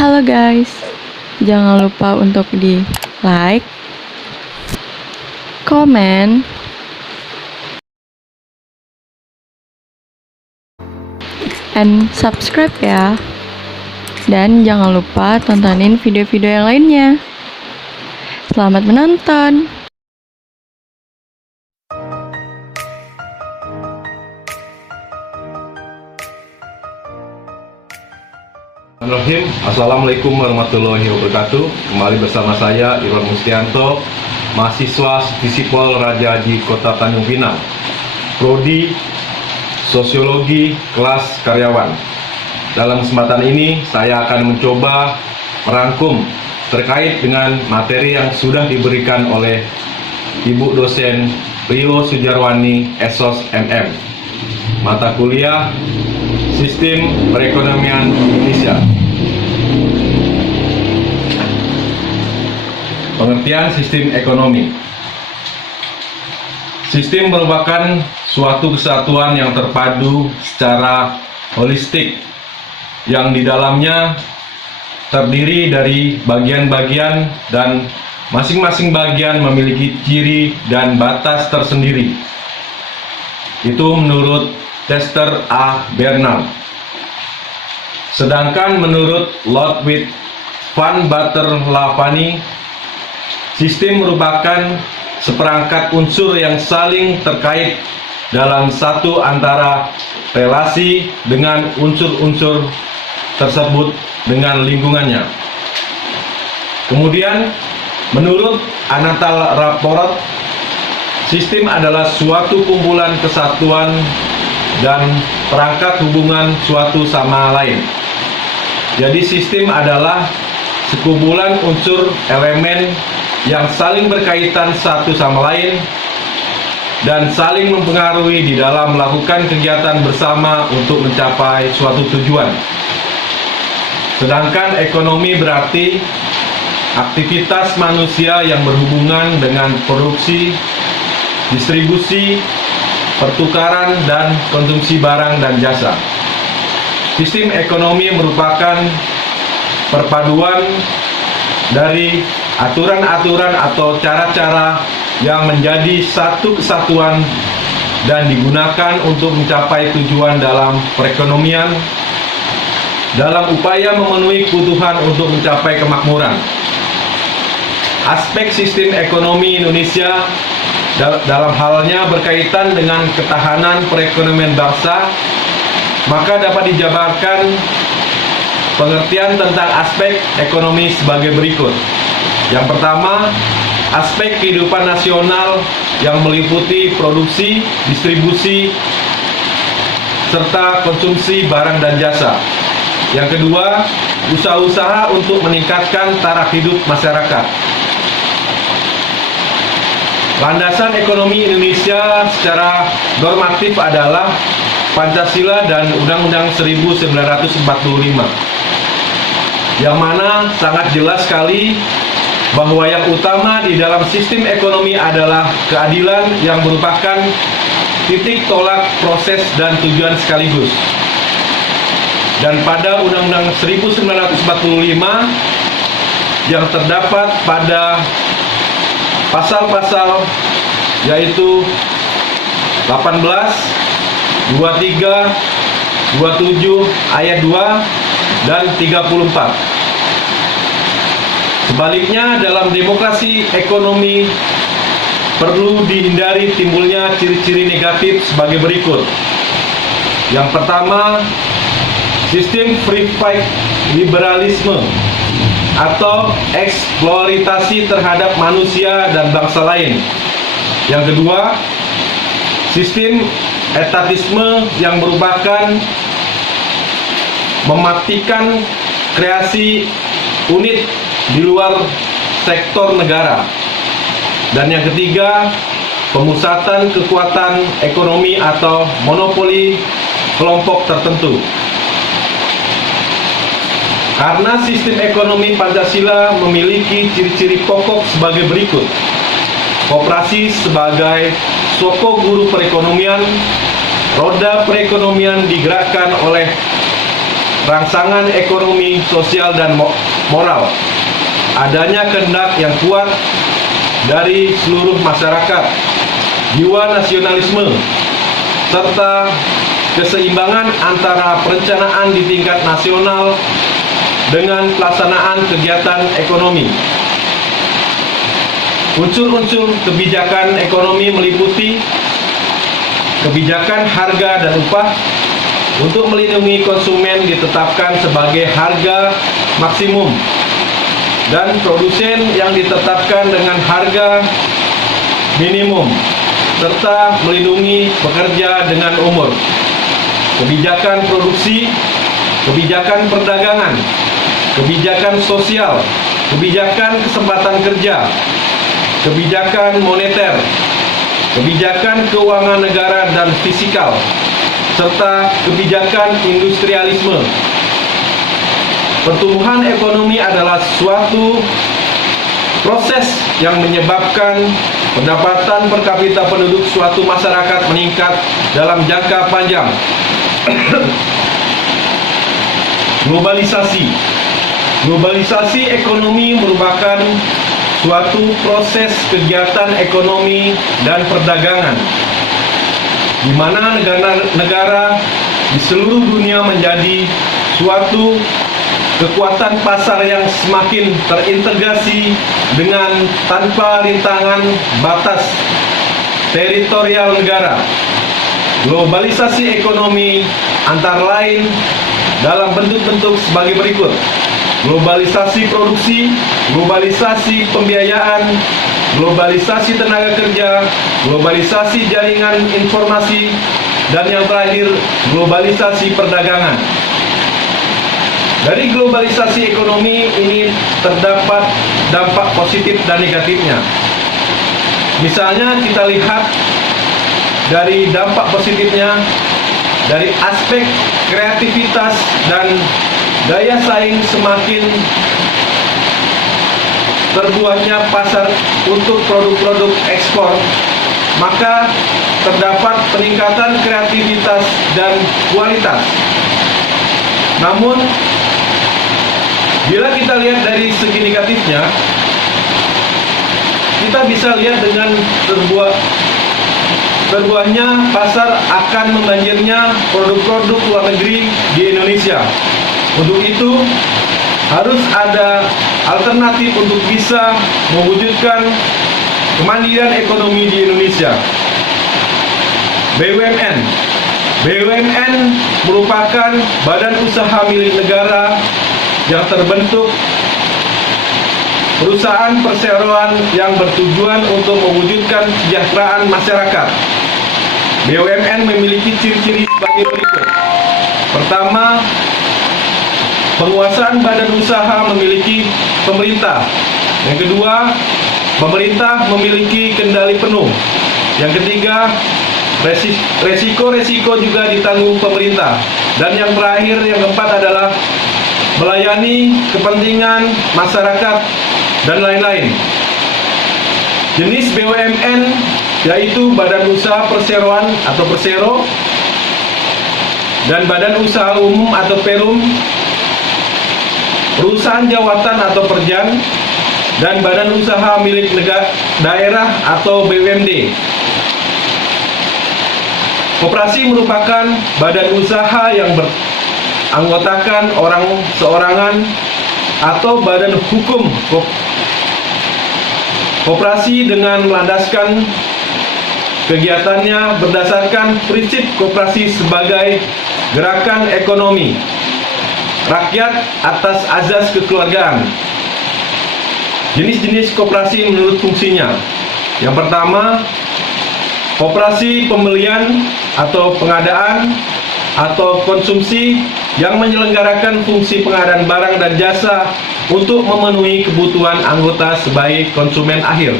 Halo guys, jangan lupa untuk di like, komen, and subscribe ya. Dan jangan lupa tontonin video-video yang lainnya. Selamat menonton. Bismillahirrahmanirrahim. Assalamualaikum warahmatullahi wabarakatuh. Kembali bersama saya Irwan Mustianto, mahasiswa Visipol Raja Haji Kota Tanjung Pinang, Prodi Sosiologi kelas karyawan. Dalam kesempatan ini saya akan mencoba merangkum terkait dengan materi yang sudah diberikan oleh Ibu dosen Rio Sujarwani SOS MM. Mata kuliah Sistem Perekonomian Indonesia. Pengertian sistem ekonomi. Sistem merupakan suatu kesatuan yang terpadu secara holistik, yang di dalamnya terdiri dari bagian-bagian dan masing-masing bagian memiliki ciri dan batas tersendiri. Itu menurut Chester A. Bernard. Sedangkan menurut Ludwig van Bater-Lavany, sistem merupakan seperangkat unsur yang saling terkait dalam satu antara relasi dengan unsur-unsur tersebut dengan lingkungannya. Kemudian, menurut Anatol Rapport, sistem adalah suatu kumpulan kesatuan dan perangkat hubungan suatu sama lain. Jadi sistem adalah sekumpulan unsur elemen yang saling berkaitan satu sama lain dan saling mempengaruhi di dalam melakukan kegiatan bersama untuk mencapai suatu tujuan. Sedangkan ekonomi berarti aktivitas manusia yang berhubungan dengan produksi, distribusi, pertukaran dan konsumsi barang dan jasa. Sistem ekonomi merupakan perpaduan dari aturan-aturan atau cara-cara yang menjadi satu kesatuan dan digunakan untuk mencapai tujuan dalam perekonomian dalam upaya memenuhi kebutuhan untuk mencapai kemakmuran. Aspek sistem ekonomi Indonesia dalam halnya berkaitan dengan ketahanan perekonomian bangsa, maka dapat dijabarkan pengertian tentang aspek ekonomi sebagai berikut. Yang pertama, aspek kehidupan nasional yang meliputi produksi, distribusi, serta konsumsi barang dan jasa. Yang kedua, usaha-usaha untuk meningkatkan taraf hidup masyarakat. Landasan ekonomi Indonesia secara normatif adalah Pancasila dan Undang-Undang 1945, yang mana sangat jelas sekali bahwa yang utama di dalam sistem ekonomi adalah keadilan yang merupakan titik tolak proses dan tujuan sekaligus. Dan pada Undang-Undang 1945 yang terdapat pada pasal-pasal yaitu 18, 23, 27 ayat 2 dan 34. Sebaliknya, dalam demokrasi ekonomi perlu dihindari timbulnya ciri-ciri negatif sebagai berikut. Yang pertama, sistem free fight liberalisme atau eksploitasi terhadap manusia dan bangsa lain. Yang kedua, sistem etatisme yang merupakan mematikan kreasi unit di luar sektor negara. Dan yang ketiga, pemusatan kekuatan ekonomi atau monopoli kelompok tertentu. Karena sistem ekonomi Pancasila memiliki ciri-ciri pokok sebagai berikut. Koperasi sebagai soko guru perekonomian, roda perekonomian digerakkan oleh rangsangan ekonomi, sosial, dan moral. Adanya kehendak yang kuat dari seluruh masyarakat, jiwa nasionalisme, serta keseimbangan antara perencanaan di tingkat nasional dengan pelaksanaan kegiatan ekonomi. Unsur-unsur kebijakan ekonomi meliputi kebijakan harga dan upah. Untuk melindungi konsumen ditetapkan sebagai harga maksimum, dan produsen yang ditetapkan dengan harga minimum, serta melindungi pekerja dengan umur. Kebijakan produksi, kebijakan perdagangan, kebijakan sosial, kebijakan kesempatan kerja, kebijakan moneter, kebijakan keuangan negara dan fiskal, serta kebijakan industrialisme. Pertumbuhan ekonomi adalah suatu proses yang menyebabkan pendapatan per kapita penduduk suatu masyarakat meningkat dalam jangka panjang. Globalisasi. Globalisasi ekonomi merupakan suatu proses kegiatan ekonomi dan perdagangan di mana negara-negara di seluruh dunia menjadi suatu kekuatan pasar yang semakin terintegrasi dengan tanpa rintangan batas teritorial negara. Globalisasi ekonomi antara lain dalam bentuk-bentuk sebagai berikut: globalisasi produksi, globalisasi pembiayaan, globalisasi tenaga kerja, globalisasi jaringan informasi, dan yang terakhir, globalisasi perdagangan. Dari globalisasi ekonomi ini terdapat dampak positif dan negatifnya. Misalnya kita lihat dari dampak positifnya, dari aspek kreativitas dan daya saing semakin terbuatnya pasar untuk produk-produk ekspor, maka terdapat peningkatan kreativitas dan kualitas. Namun, bila kita lihat dari segi negatifnya, kita bisa lihat dengan terbuahnya pasar akan membanjirnya produk-produk luar negeri di Indonesia. Untuk itu, harus ada alternatif untuk bisa mewujudkan kemandirian ekonomi di Indonesia. BUMN. BUMN merupakan badan usaha milik negara yang terbentuk perusahaan perseroan yang bertujuan untuk mewujudkan kesejahteraan masyarakat. BUMN memiliki ciri-ciri sebagai berikut. Pertama, penguasaan badan usaha memiliki pemerintah. Yang kedua, pemerintah memiliki kendali penuh. Yang ketiga, resiko-resiko juga ditanggung pemerintah. Dan yang terakhir, yang keempat adalah melayani kepentingan masyarakat dan lain-lain. Jenis BUMN yaitu Badan Usaha Perseroan atau Persero, dan Badan Usaha Umum atau Perum, Perusahaan Jawatan atau Perjan, dan Badan Usaha Milik Daerah atau BUMD. Koperasi merupakan badan usaha yang beranggotakan orang seorangan atau badan hukum. Koperasi dengan melandaskan kegiatannya berdasarkan prinsip koperasi sebagai gerakan ekonomi rakyat atas azas kekeluargaan. Jenis-jenis koperasi menurut fungsinya. Yang pertama, koperasi pembelian atau pengadaan atau konsumsi yang menyelenggarakan fungsi pengadaan barang dan jasa untuk memenuhi kebutuhan anggota sebagai konsumen akhir.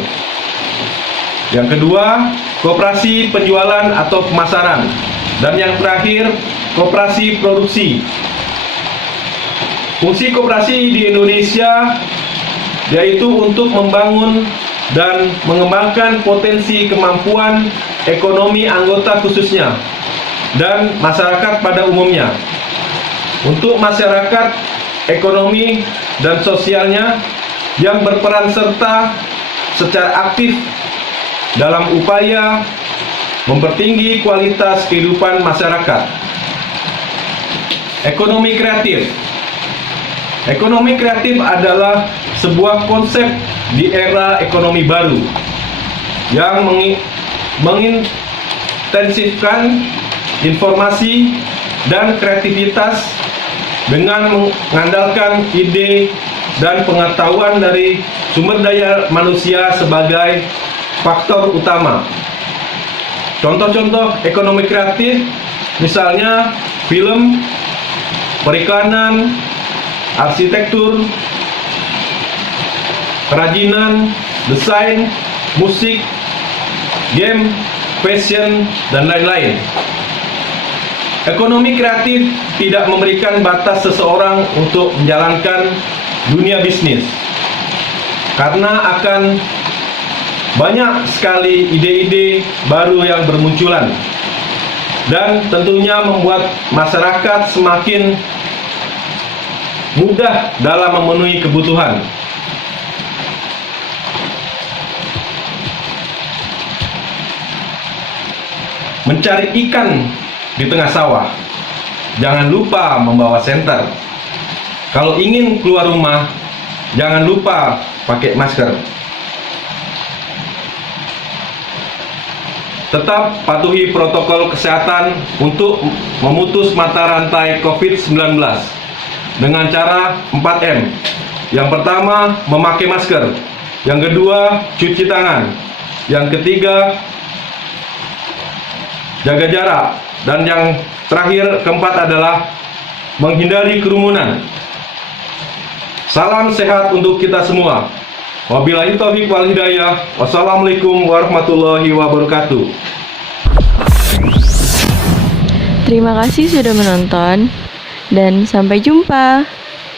Yang kedua, koperasi penjualan atau pemasaran. Dan yang terakhir, koperasi produksi. Fungsi koperasi di Indonesia yaitu untuk membangun dan mengembangkan potensi kemampuan ekonomi anggota khususnya dan masyarakat pada umumnya. untuk masyarakat, ekonomi, dan sosialnya yang berperan serta secara aktif dalam upaya mempertinggi kualitas kehidupan masyarakat. Ekonomi kreatif. Ekonomi kreatif adalah sebuah konsep di era ekonomi baru yang mengintensifkan informasi dan kreativitas dengan mengandalkan ide dan pengetahuan dari sumber daya manusia sebagai faktor utama. Contoh-contoh ekonomi kreatif misalnya film, periklanan, arsitektur, kerajinan, desain, musik, game, fashion, dan lain-lain. Ekonomi kreatif tidak memberikan batas seseorang untuk menjalankan dunia bisnis, karena akan banyak sekali ide-ide baru yang bermunculan, dan tentunya membuat masyarakat semakin mudah dalam memenuhi kebutuhan. Mencari ikan di tengah sawah, jangan lupa membawa senter. Kalau ingin keluar rumah, jangan lupa pakai masker. Tetap patuhi protokol kesehatan untuk memutus mata rantai COVID-19 dengan cara 4M. Yang pertama, memakai masker. Yang kedua, cuci tangan. Yang ketiga, jaga jarak. Dan yang terakhir, keempat adalah menghindari kerumunan. Salam sehat untuk kita semua. Wabillahi taufiq wal hidayah. Wassalamualaikum warahmatullahi wabarakatuh. Terima kasih sudah menonton dan sampai jumpa.